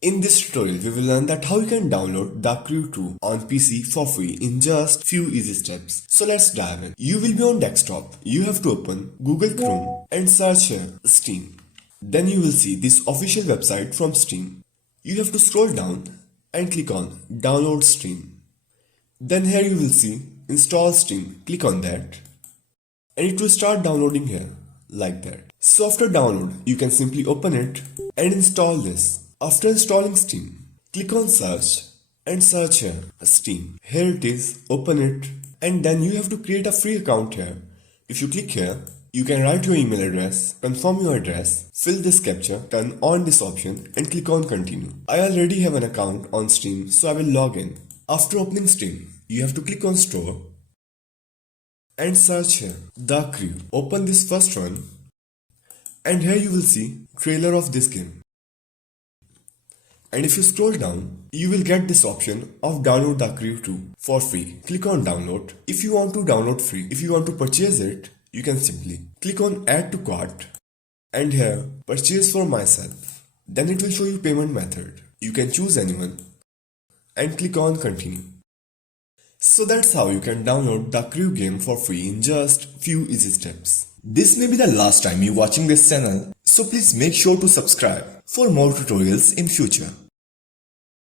In this tutorial, we will learn that how you can download The Crew 2 on PC for free in just few easy steps. So let's dive in. You will be on desktop. You have to open Google Chrome and search here Steam. Then you will see this official website from Steam. You have to scroll down and click on Download Steam. Then here you will see Install Steam. Click on that. And it will start downloading here like that. So after download, you can simply open it and install this. After installing Steam, click on search and search here Steam. Here it is, open it, and then you have to create a free account here. If you click here, you can write your email address, confirm your address, fill this captcha, turn on this option and click on continue. I already have an account on Steam, so I will log in. After opening Steam, you have to click on store and search here The Crew. Open this first one and here you will see trailer of this game. And if you scroll down, you will get this option of download The Crew 2 for free. Click on download. If you want to download free, if you want to purchase it, you can simply click on add to cart and here purchase for myself. Then it will show you payment method. You can choose anyone and click on continue. So that's how you can download The Crew game for free in just few easy steps. This may be the last time you watching this channel, so please make sure to subscribe for more tutorials in future.